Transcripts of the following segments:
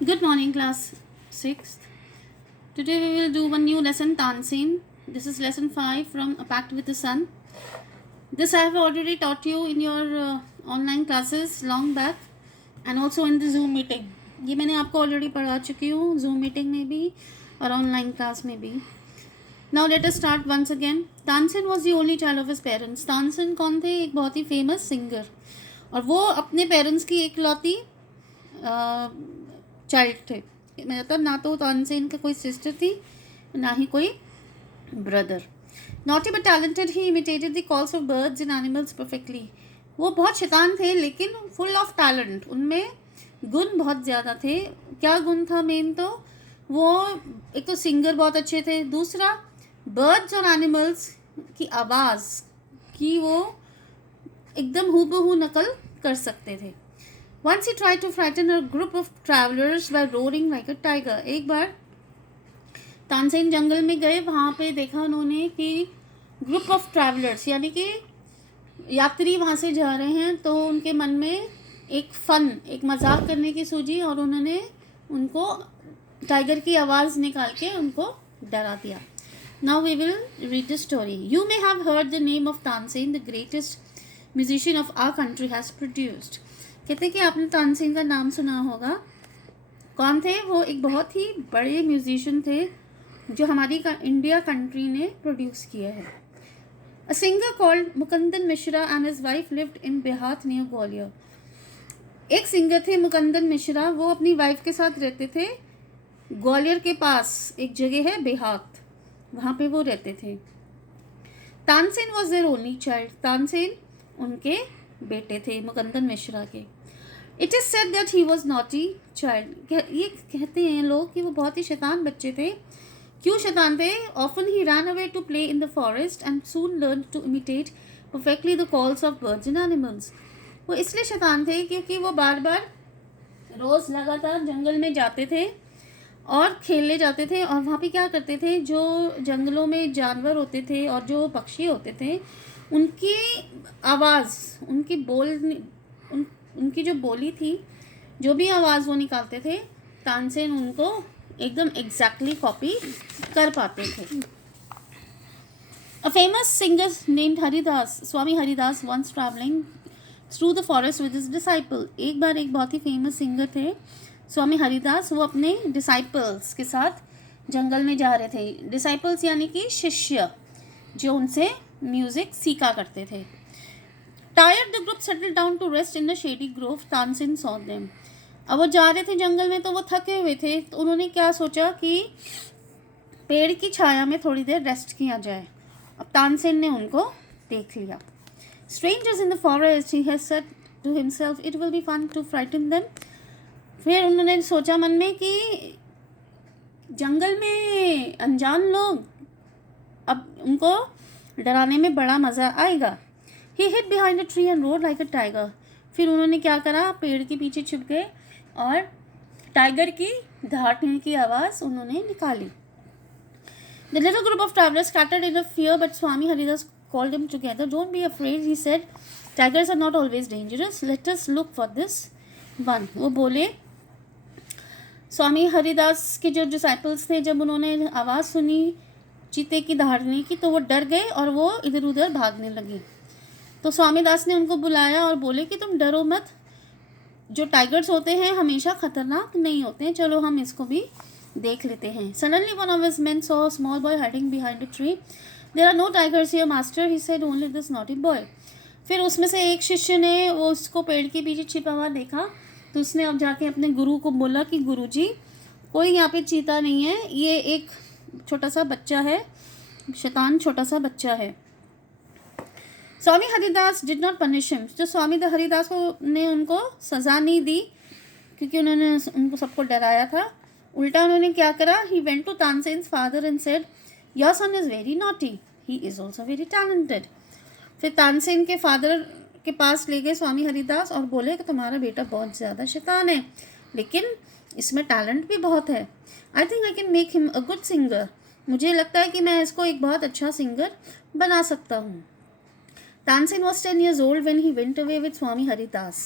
Good morning, class 6th. Today we will do one new lesson, Tansin. This is lesson 5 from A Pact with the Sun. This I have already taught you in your online classes long back and also in the Zoom meeting. ये मैंने आपको already पढ़ा चुकी हूँ Zoom meeting में भी और online class में भी. Now let us start once again. Tansin was the only child of his parents. Tansin कौन थे? एक बहुत ही फेमस सिंगर और वो अपने पेरेंट्स की एकलौती चाइल्ड थे. मतलब ना तो तानसेन का कोई सिस्टर थी ना ही कोई brother. Naughty but talented he imitated the calls of birds and animals perfectly. वो बहुत शैतान थे लेकिन फुल ऑफ टैलेंट. उनमें गुण बहुत ज़्यादा थे. क्या गुण था मेन? तो वो एक तो सिंगर बहुत अच्छे थे, दूसरा बर्ड्स और एनिमल्स की आवाज़ की वो एकदम हूबहू नकल कर सकते थे. Once he tried to frighten a group of travelers by roaring like a tiger. एक बार तानसेन जंगल में गए, वहाँ पे देखा उन्होंने कि ग्रुप ऑफ ट्रैवलर्स यानी कि यात्री वहाँ से जा रहे हैं, तो उनके मन में एक मजाक करने की सूझी और उन्होंने उनको टाइगर की आवाज़ निकाल के उनको डरा दिया. Now we will read the story. You may have heard the name of Tansen, the greatest musician of our country has produced. कहते हैं कि आपने तानसेन का नाम सुना होगा. कौन थे वो? एक बहुत ही बड़े म्यूजिशियन थे जो हमारी इंडिया कंट्री ने प्रोड्यूस किया है. A singer called Mukandan Mishra and his wife lived in Behat near Gwalior. एक सिंगर थे मुकंदन मिश्रा, वो अपनी वाइफ के साथ रहते थे ग्वालियर के पास. एक जगह है बेहात, वहाँ पे वो रहते थे. Tansen was their only child. Tansen उनके बेटे थे मुकंदन मिश्रा के. It is said that he was naughty child. ये कहते हैं लोग कि वो बहुत ही शैतान बच्चे थे. क्यों शैतान थे? Often he ran away to play in the forest and soon learn to imitate perfectly the calls of birds and animals. वो इसलिए शैतान थे क्योंकि वो बार बार रोज़ लगातार जंगल में जाते थे और खेलने जाते थे, और वहाँ पे क्या करते थे, जो जंगलों में जानवर होते थे और जो पक्षी होते थे उनकी आवाज़, उनकी जो बोली थी, जो भी आवाज़ वो निकालते थे, तानसेन उनको एकदम एग्जैक्टली कॉपी कर पाते थे. A famous singer named Haridas, Swami Haridas, once traveling through the forest with his disciple. एक बार एक बहुत ही फेमस सिंगर थे स्वामी हरिदास, वो अपने डिसाइपल्स के साथ जंगल में जा रहे थे. डिसाइपल्स यानी कि शिष्य जो उनसे म्यूज़िक सीखा करते थे. Tired, the group settled down to rest in a shady grove. Tansen saw them. अब वो जा रहे थे जंगल में तो वो थके हुए थे, तो उन्होंने क्या सोचा कि पेड़ की छाया में थोड़ी देर रेस्ट किया जाए. अब तानसेन ने उनको देख लिया. Strangers in the forest, he has said to himself, it will be fun to frighten them. फिर उन्होंने सोचा मन में कि जंगल में अनजान लोग, अब उनको डराने में बड़ा मज़ा आएगा. He hid behind a tree and roared like a tiger. फिर उन्होंने क्या करा, पेड़ के पीछे छिप गए और टाइगर की दहाड़ने की आवाज़ उन्होंने निकाली. The little group of travelers scattered in a fear, but Swami Haridas called them together. Don't be afraid, he said. Tigers are not always dangerous. Let us look for this one. वो बोले. स्वामी हरिदास के जो disciples थे, जब उन्होंने आवाज़ सुनी चीते की दहाड़ने की तो वो डर गए और वो इधर उधर भागने लगे. तो स्वामी दास ने उनको बुलाया और बोले कि तुम डरो मत, जो टाइगर्स होते हैं हमेशा खतरनाक नहीं होते हैं, चलो हम इसको भी देख लेते हैं. Suddenly one of his men saw a small boy hiding behind a tree. There are no tigers here master, he said, only this naughty boy. फिर उसमें से एक शिष्य ने वो उसको पेड़ के पीछे छिपा हुआ देखा, तो उसने अब जाके अपने गुरु को बोला कि गुरुजी, कोई यहाँ पे चीता नहीं है, ये एक छोटा सा बच्चा है, शैतान छोटा सा बच्चा है. Swami Haridas did not punish him. जो स्वामी हरिदास को ने उनको सज़ा नहीं दी क्योंकि उन्होंने उनको सबको डराया था. उल्टा उन्होंने क्या करा, he went to Tansen's father and said, your son is very naughty, he is also very talented. फिर तानसेन के फादर के पास ले गए स्वामी हरिदास और बोले कि तुम्हारा बेटा बहुत ज़्यादा शैतान है, लेकिन इसमें टैलेंट भी बहुत है. I think I can make him a good singer. मुझे लगता है कि मैं इसको एक बहुत अच्छा सिंगर बना सकता हूँ. Tansen was 10 years old when he went away with Swami Haridas.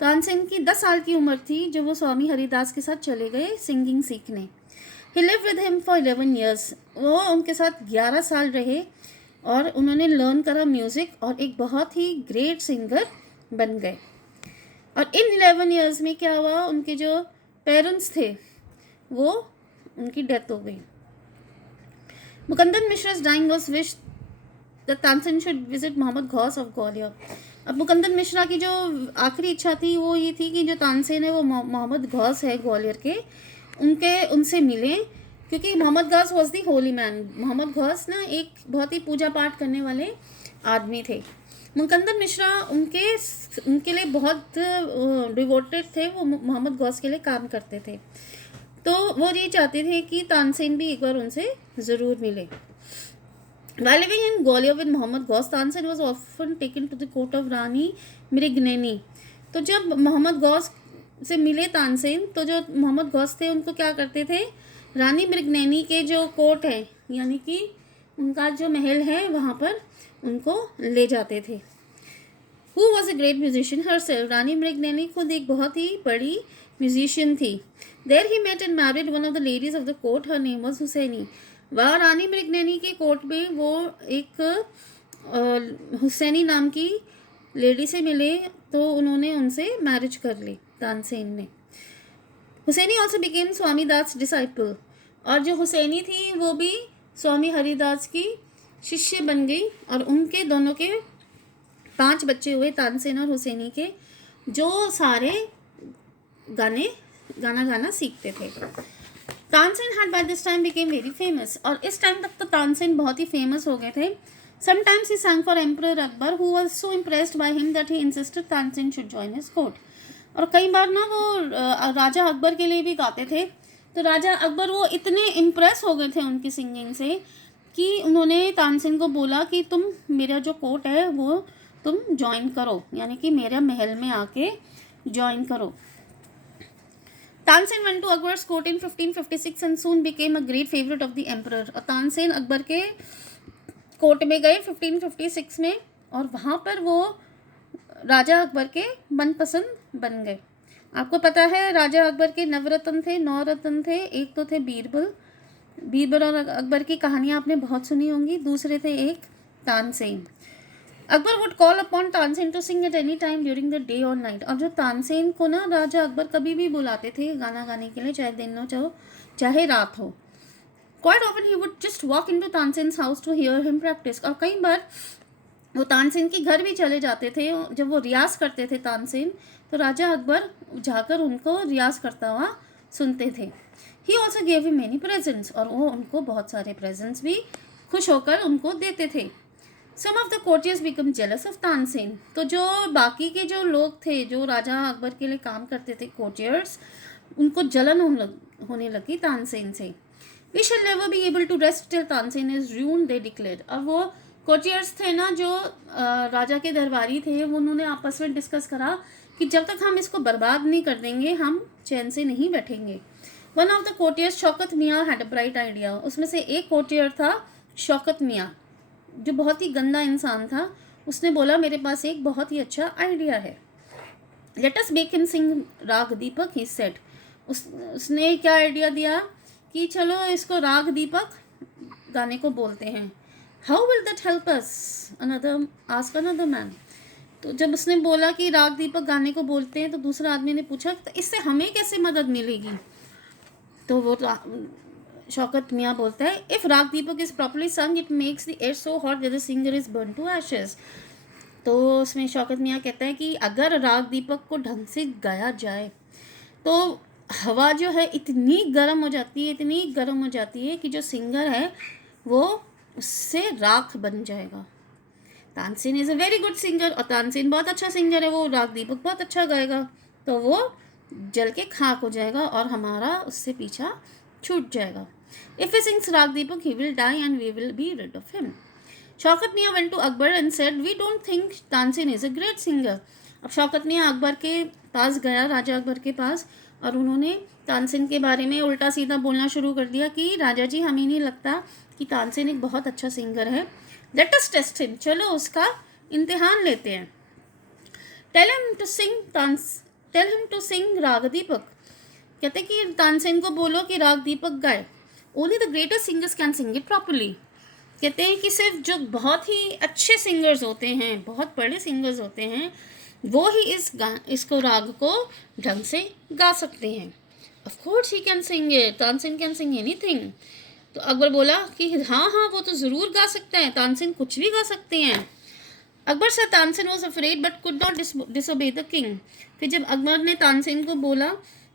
Tansen की 10 साल की उम्र थी जब वो स्वामी हरिदास के साथ चले गए सिंगिंग सीखने। He live with him for 11 years। वो उनके साथ 11 साल रहे और उन्होंने लर्न करा म्यूज़िक और एक बहुत ही ग्रेट सिंगर बन गए। और इन 11 years में क्या हुआ, उनके जो पेरेंट्स थे वो उनकी डेथ हो गई। Mukandan Mishra's dying was wished that Tansen should visit Mohammad Ghaus of Gwalior. अब मुकंदन मिश्रा की जो आखिरी इच्छा थी वो ये थी कि जो तानसेन है वो मोहम्मद गौस है ग्वालियर के, उनसे मिले, क्योंकि Mohammad Ghaus was the holy man. Mohammad Ghaus ना एक बहुत ही पूजा पाठ करने वाले आदमी थे। मुकंदन मिश्रा उनके लिए बहुत डिवोटेड थे, वो मोहम्मद गौस के लिए काम करते थे। तो वो ये चाहते थे कि तानसेन भी एक बार उनसे ज़रूर मिले। While living in Gwalior with Mohammad Ghaus, Tansen was often taken to the court of रानी मृगनैनी। तो जब मोहम्मद गौस से मिले तानसेन, तो जो मोहम्मद गौस थे उनको क्या करते थे, रानी मृगनैनी के जो कोर्ट है यानी कि उनका जो महल है वहाँ पर उनको ले जाते थे। Who was a great musician herself। रानी मृगनैनी खुद एक बहुत ही बड़ी म्यूजिशियन थी। There he met and married one of the ladies of the court. Her name was Husaini. वह रानी मृगनैनी के कोर्ट में वो एक हुसैनी नाम की लेडी से मिले, तो उन्होंने उनसे मैरिज कर ली तानसेन ने। हुसैनी ऑल्सो बिकेम स्वामी दास डिसाइपल। और जो हुसैनी थी वो भी स्वामी हरिदास की शिष्य बन गई और उनके दोनों के 5 बच्चे हुए, तानसेन और हुसैनी के, जो सारे गाना सीखते थे। Tansen had by this time became very famous। और इस टाइम तक तो तानसेन बहुत ही फेमस हो गए थे। Sometimes he sang for Emperor Akbar who was so impressed by him that he insisted Tansen should join his court। और कई बार ना वो राजा अकबर के लिए भी गाते थे। तो राजा अकबर वो इतने इम्प्रेस हो गए थे उनकी सिंगिंग से कि उन्होंने तानसेन को बोला कि तुम मेरा जो कोर्ट है वो तुम ज्वाइन करो, यानी कि मेरे महल में आके ज्वाइन करो। Tansen went to Akbar's court in 1556 and soon became a great favorite of the emperor। और तानसेन अकबर के कोर्ट में गए 1556 में और वहाँ पर वो राजा अकबर के मनपसंद बन गए। आपको पता है राजा अकबर के 9 रत्न थे। एक तो थे बीरबल और अकबर की कहानियाँ आपने बहुत सुनी होंगी। दूसरे थे एक Tansen. Akbar would call upon Tansen to sing at any time during the day और नाइट। और जो तानसेन को ना राजा अकबर कभी भी बुलाते थे गाना गाने के लिए, चाहे दिन हो चाहे रात हो। Quite often he would just walk in to Tansen's house to hear him practice. और कई बार वो तानसेन के घर भी चले जाते थे। जब वो रियाज करते थे तानसेन, तो राजा अकबर जाकर उनको रियाज करता हुआ सुनते थे। He also gave him many presents. और वो उनको बहुत सारे प्रेजेंट्स भी खुश होकर उनको देते थे। Some of the courtiers become jealous of Tansen. तो जो बाकी के जो लोग थे जो राजा अकबर के लिए काम करते थे कोर्टियर्स, उनको जलन होने लगी तानसेन से। We shall never be able to rest till Tansen is ruined, they declared। और वो कोर्टियर्स थे ना जो राजा के दरबारी थे, वो उन्होंने आपस में डिस्कस करा कि जब तक हम इसको बर्बाद नहीं कर देंगे हम चैन से नहीं बैठेंगे। One of the courtiers, Shaukat मियाँ, had a bright idea। उसमें से एक कोर्टियर था शौकत मियाँ, जो बहुत ही गंदा इंसान था। उसने बोला मेरे पास एक बहुत ही अच्छा आइडिया है। Let us make him Singh raag Deepak, he said. उसने क्या आइडिया दिया कि चलो इसको राग दीपक गाने को बोलते हैं। How will that help us, another ask another man. तो जब उसने बोला कि राग दीपक गाने को बोलते हैं, तो दूसरा आदमी ने पूछा तो इससे हमें कैसे मदद मिलेगी। तो वो शौकत मियाँ बोलता है if Raag Deepak is properly sung it makes the air so hot that the singer is burn to ashes. तो उसमें शौकत मियाँ कहता है कि अगर राग दीपक को ढंग से गाया जाए तो हवा जो है इतनी गर्म हो जाती है कि जो सिंगर है वो उससे राख बन जाएगा। Tansen is a very good singer. और तानसेन बहुत अच्छा सिंगर है, वो राग दीपक बहुत अच्छा गाएगा, तो वो जल के खाक हो जाएगा और हमारा उससे पीछा छूट जाएगा। If he sings Rag Deepak, he will die and we will be rid of him। Shaukat मियाँ went to Akbar and said, we don't think Tansen is a great singer। अब शौकत मियाँ अकबर के पास गया, राजा अकबर के पास, और उन्होंने तानसेन के बारे में उल्टा सीधा बोलना शुरू कर दिया कि राजा जी हमें नहीं लगता कि तानसेन एक बहुत अच्छा सिंगर है। Let us test him। चलो उसका इम्तिहान लेते हैं। Tell him to sing tell him to sing raag Deepak. कहते कि तानसेन को बोलो कि राग दीपक गाए। Only the greatest singers can sing it properly. कहते हैं कि सिर्फ जो बहुत ही अच्छे सिंगर्स होते हैं, बहुत बड़े सिंगर्स होते हैं, वो ही इसको राग को ढंग से गा सकते हैं। Of course he can sing it, Tansen can sing anything. तो अकबर बोला कि हाँ हाँ वो तो ज़रूर गा सकता है, तानसेन कुछ भी गा सकते हैं। अकबर से Tansen was afraid but could not disobey the king. फिर जब अकबर ने तानसेन को बोला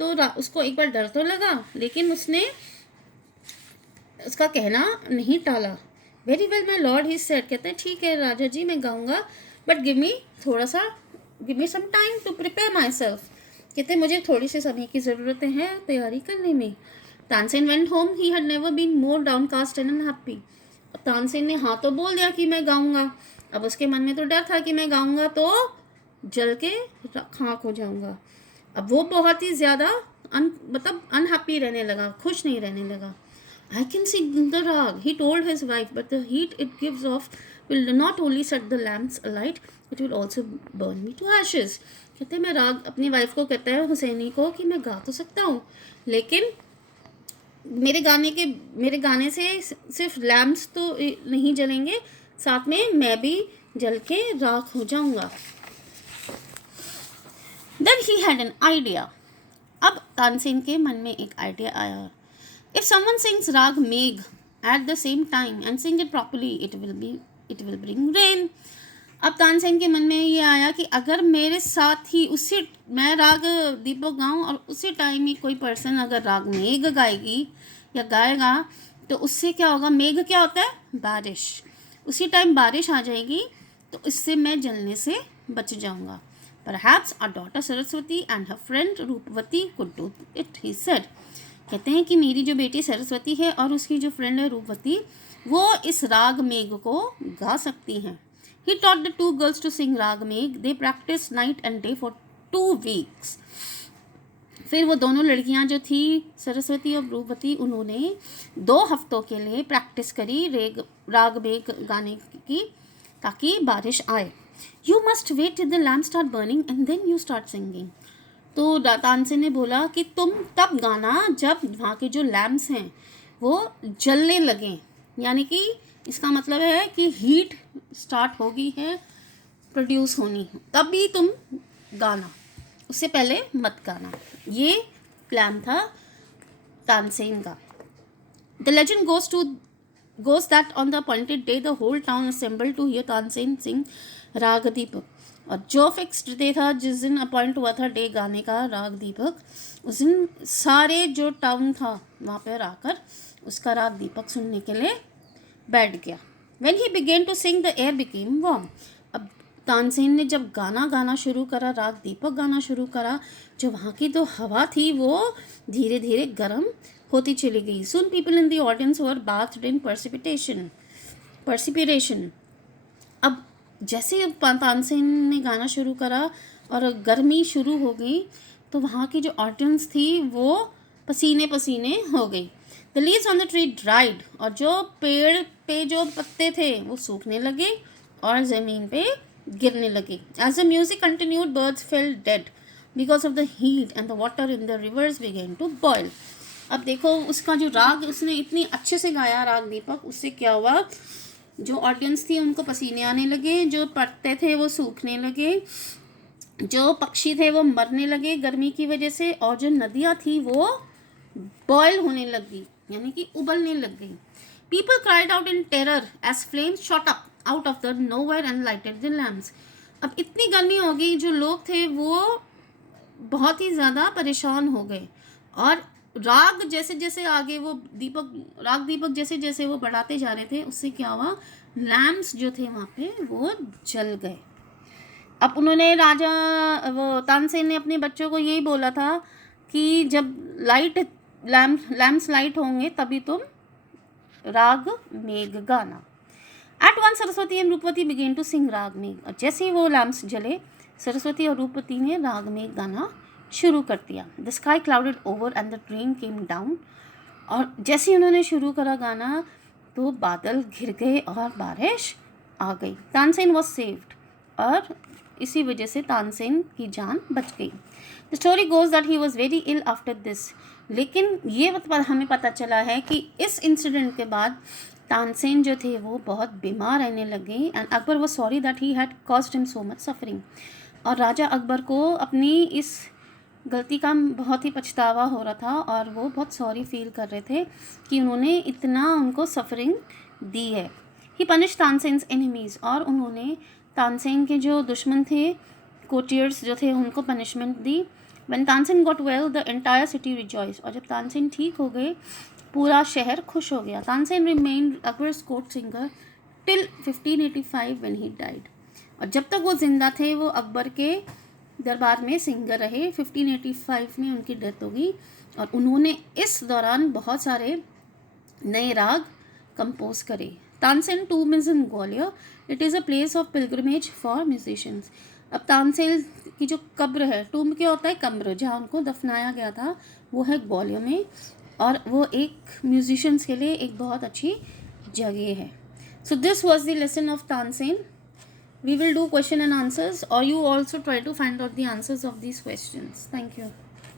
तो उसको एक बार डर तो लगा, लेकिन उसने उसका कहना नहीं टाला। Very well my lord he said. कहते हैं ठीक है राजा जी मैं गाऊंगा, but give me some time to prepare myself. कहते हैं मुझे थोड़ी सी समय की ज़रूरत है तैयारी करने में। Tansen went home, he had never been more downcast and unhappy. Tansen ने हाँ तो बोल दिया कि मैं गाऊंगा, अब उसके मन में तो डर था कि मैं गाऊंगा तो जल के खाक हो जाऊंगा। अब वो बहुत ही ज़्यादा मतलब अनहैप्पी रहने लगा, खुश नहीं रहने लगा। I can sing the rag, he told his wife, but the heat it gives off will not only set the lamps alight, it will also burn me to ashes. कहते हैं मैं राग अपनी वाइफ को कहता है हुसैनी को कि मैं गा तो सकता हूँ, लेकिन मेरे गाने से सिर्फ लैम्प्स तो नहीं जलेंगे, साथ में मैं भी जल के राख हो जाऊंगा। Then he had an idea. अब तानसेन के मन में एक आइडिया आया। If someone sings rag Megh at the same time and sing it properly, it will bring rain. अब तानसेन के मन में ये आया कि अगर मेरे साथ ही मैं राग दीपक गाऊं और उसी टाइम ही कोई पर्सन अगर राग मेघ गाएगी या गाएगा तो उससे क्या होगा। मेघ क्या होता है? बारिश। उसी टाइम बारिश आ जाएगी तो इससे मैं जलने से बच जाऊंगा। Perhaps our daughter Saraswati and her friend Rupavati could do it, he said. कहते हैं कि मेरी जो बेटी सरस्वती है और उसकी जो फ्रेंड है रूपवती, वो इस राग मेघ को गा सकती हैं। He taught the two girls to sing राग मेघ. They practiced night and day for 2 weeks. फिर वो दोनों लड़कियां जो थी सरस्वती और रूपवती, उन्होंने 2 हफ्तों के लिए प्रैक्टिस करी राग मेघ गाने की, ताकि बारिश आए। You must wait till the lamps start burning and then you start singing. तो तानसेन ने बोला कि तुम तब गाना जब वहाँ के जो लैम्प्स हैं वो जलने लगें, यानी कि इसका मतलब है कि हीट स्टार्ट होगी है प्रोड्यूस होनी, तब भी तुम गाना, उससे पहले मत गाना। ये प्लान था तानसेन का। The legend goes that on the appointed day the whole town assembled to hear Tansen sing राग दीपक। और जो फिक्स्ड डे था, जिस दिन अपॉइंट हुआ था डे गाने का राग दीपक, उस दिन सारे जो टाउन था वहाँ पर आकर उसका राग दीपक सुनने के लिए बैठ गया। When he began to sing the air became warm. अब तानसेन ने जब गाना शुरू करा, राग दीपक गाना शुरू करा, जो वहाँ की तो हवा थी वो धीरे धीरे गर्म होती चली गई। Soon people in the audience were bathed in perspiration. अब जैसे तानसेन ने गाना शुरू करा और गर्मी शुरू हो गई तो वहाँ की जो ऑडियंस थी वो पसीने पसीने हो गई। The leaves on the tree dried. और जो पेड़ पे जो पत्ते थे वो सूखने लगे और ज़मीन पे गिरने लगे। As the music continued, birds fell dead because of the heat and the water in the rivers began to boil. अब देखो उसका जो राग उसने इतनी अच्छे से गाया राग दीपक, उससे क्या हुआ, जो ऑडियंस थी उनको पसीने आने लगे, जो पत्ते थे वो सूखने लगे, जो पक्षी थे वो मरने लगे गर्मी की वजह से, और जो नदियाँ थी वो बॉयल होने लगी, यानी कि उबलने लग गई। People cried out in terror as flames shot up out of the nowhere and lighted the lamps. अब इतनी गर्मी हो गई, जो लोग थे वो बहुत ही ज़्यादा परेशान हो गए, और राग जैसे जैसे आगे वो राग दीपक जैसे जैसे वो बढ़ाते जा रहे थे, उससे क्या हुआ, लैम्प्स जो थे वहाँ पे वो जल गए। अब उन्होंने वो तानसेन ने अपने बच्चों को यही बोला था कि जब लैम्प्स लाइट होंगे तभी तुम राग मेघ गाना। At once Saraswati and Rupvati began to sing Raag Megh. और जैसे ही वो लैम्प्स जले, सरस्वती और रूपवती ने राग मेघ गाना शुरू कर दिया। The sky clouded over and the rain came down. और जैसे ही उन्होंने शुरू करा गाना तो बादल घिर गए और बारिश आ गई। तानसेन वॉज सेव्ड, और इसी वजह से तानसेन की जान बच गई। The story goes that he was very ill after this. लेकिन ये हमें पता चला है कि इस इंसिडेंट के बाद तानसेन जो थे वो बहुत बीमार रहने लगे and Akbar was sorry that he had caused him so much suffering. और राजा अकबर को अपनी इस गलती का बहुत ही पछतावा हो रहा था और वो बहुत सॉरी फील कर रहे थे कि उन्होंने इतना उनको सफरिंग दी है। ही पनिश तानसेन्स एनिमीज़, और उन्होंने तानसेन के जो दुश्मन थे, कोटियर्स जो थे, उनको punishment the. When Tansen got well the entire city rejoice, और जब तानसेन ठीक हो गए पूरा शहर खुश हो गया। Tansen remained Akbar's court singer till 1585 when he died, और जब तक वो जिंदा थे वो अकबर के दरबार में सिंगर रहे। 1585 में उनकी डेथ हो गई और उन्होंने इस दौरान बहुत सारे नए राग कंपोज करे। Tansen tomb is in Gwalior, it is a place of pilgrimage for musicians. अब तानसेन की जो कब्र है, टूम क्या होता है, कब्र, जहाँ उनको दफनाया गया था, वो है ग्वालियर में, और वो एक म्यूजिशियंस के लिए एक बहुत अच्छी जगह है। So this was the lesson of Tansen. We will do question and answers, or you also try to find out the answers of these questions. Thank you.